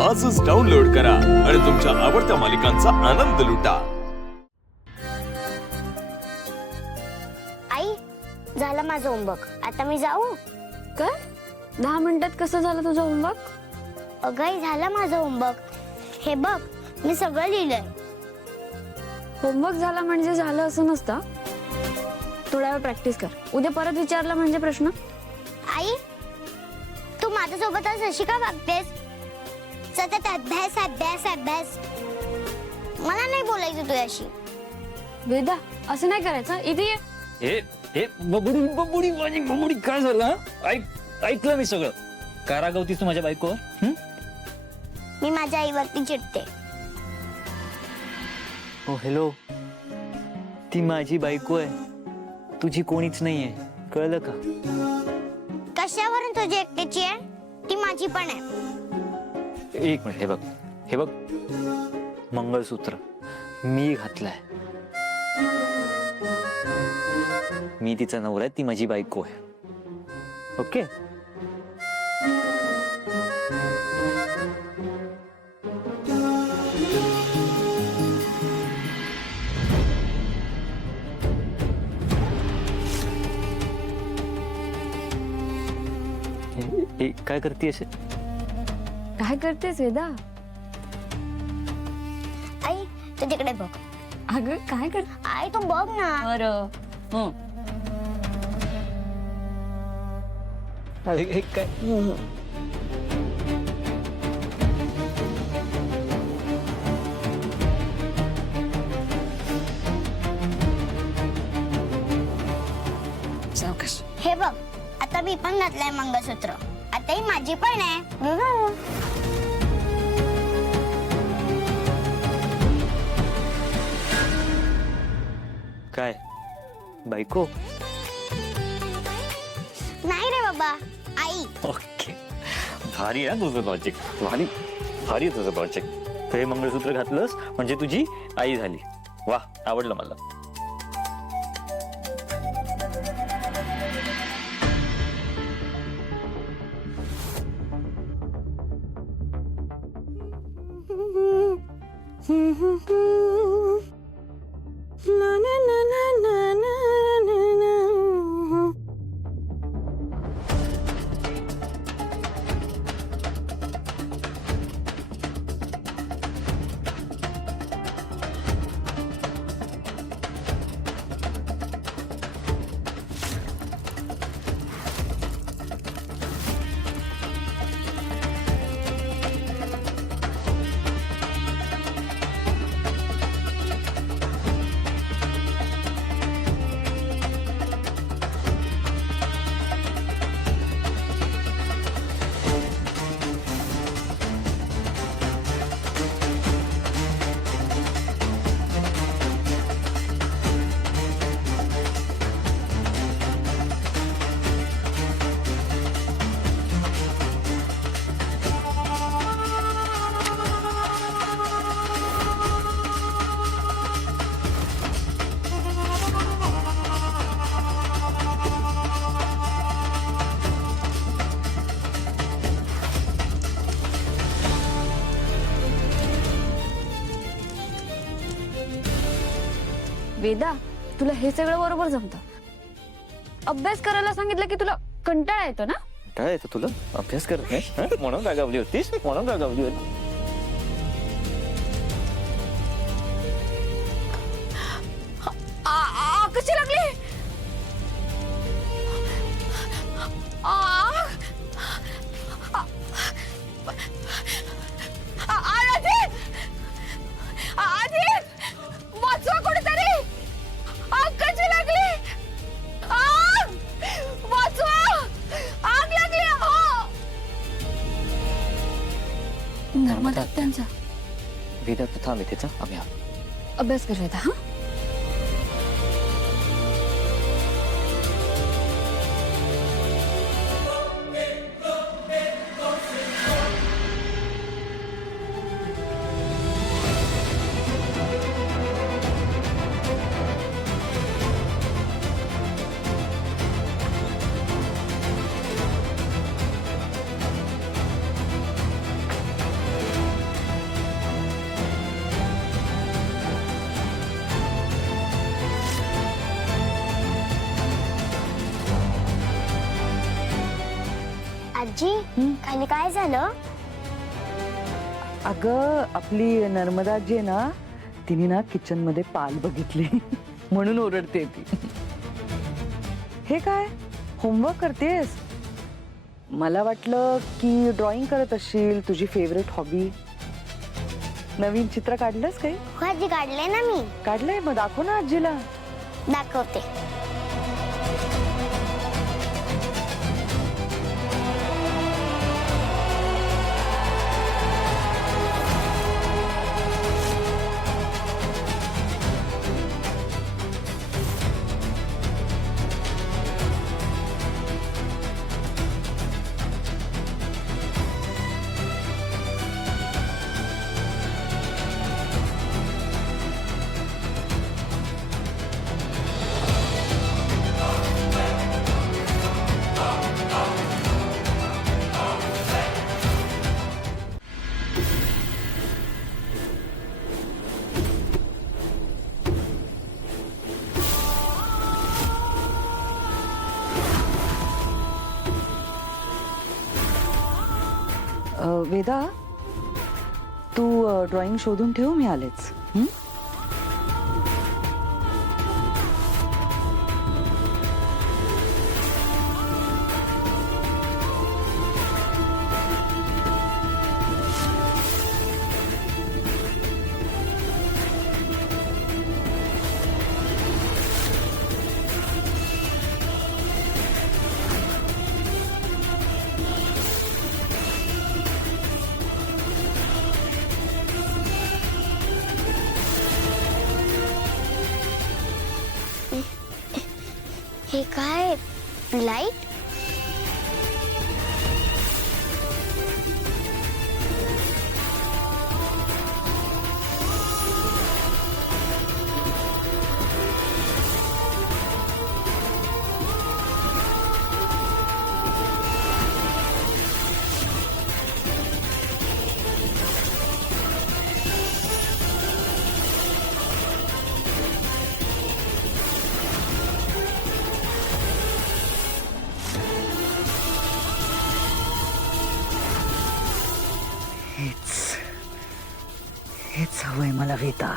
आजच डाउनलोड करा आणि तुमच्या आवडत्या मालिकांचा आनंद लुटा. आई, झालं माझं होमवर्क. आता मी जाऊ? काय 10 मिनिटात कसं झालं तुझं होमवर्क? अगं आई, झालं माझं होमवर्क. हे बघ, मी सगळं लिहिलंय. होमवर्क झाला म्हणजे झालं असं नसतं. थोडा वेळ प्रॅक्टिस कर. उद्या परत विचारला म्हणजे प्रश्न. आई, तू माझ्यासोबतच अशी का वागतेस? सतत अभ्यास अभ्यास अभ्यास. मला नाही बोलायचं तुझ्याशी. वेदा, असं नाही करायचं. इथे ये. हे बबुडी माझी बबुडी, काय झालं? ऐकलं मी सगळं. काय रागवतीस तू माझ्या बायकोवर? मी माझ्या आईवरती चिडते. हो हॅलो, ती माझी बायको आहे, तुझी कोणीच नाहीये, कळलं का? कशावरून तुझी एकट्याची आहे? ती माझी पण आहे. एक मिनिट, हे बघ मंगळसूत्र मी घातलंय. मी तिचा नवरा आहे, ती माझी बायको आहे. ओके? काय करतेस? काय करतेस वेदा? आई, तू तिकडे बघ. अगं काय कर? आई, तू बघ ना. काय हे बघ, आता मी पण घातलंय मंगळसूत्र. आता ही माझी पण आहे. काय बायको? नाही रे बाबा, आई. ओके, भारी आहे तुझं लॉजिक. भारी भारी तुझं लॉजिक. हे मंगळसूत्र घातलंस म्हणजे तुझी आई झाली. वा, आवडलं मला. वेदा, तुला हे सगळं बरोबर जमतं. अभ्यास करायला सांगितलं की तुला कंटाळा येतो ना? काय येतं तुला? अभ्यास करत नाही म्हणून रागावली होतीस? म्हणून रागावली होती? कशी लागली? वाचवा कोणीतरी. आग कशी लागली? आग वाचवा, आग लागली. नर्मदा त्यांचा वेदा, तू थांब इथेच. आम्ही अभ्यास कर वेदा. हा, आजी खाली काय झालं? अगं आपली नर्मदा जी आहे ना तिने ना किचन मध्ये पाल बघितली म्हणून ओरडते ती. हे काय होमवर्क करतेस? मला वाटलं की ड्रॉइंग करत असशील, तुझी फेवरेट हॉबी. नवीन चित्र काढलंस काही? हो आजी, काढले ना मी. काढलंय? मग दाखव ना आजीला. दाखवते. वेदा, तू ड्रॉइंग शोधून ठेव, मी आलेच. हं? हे काय लाईट? हेच हवंय मला वेदा.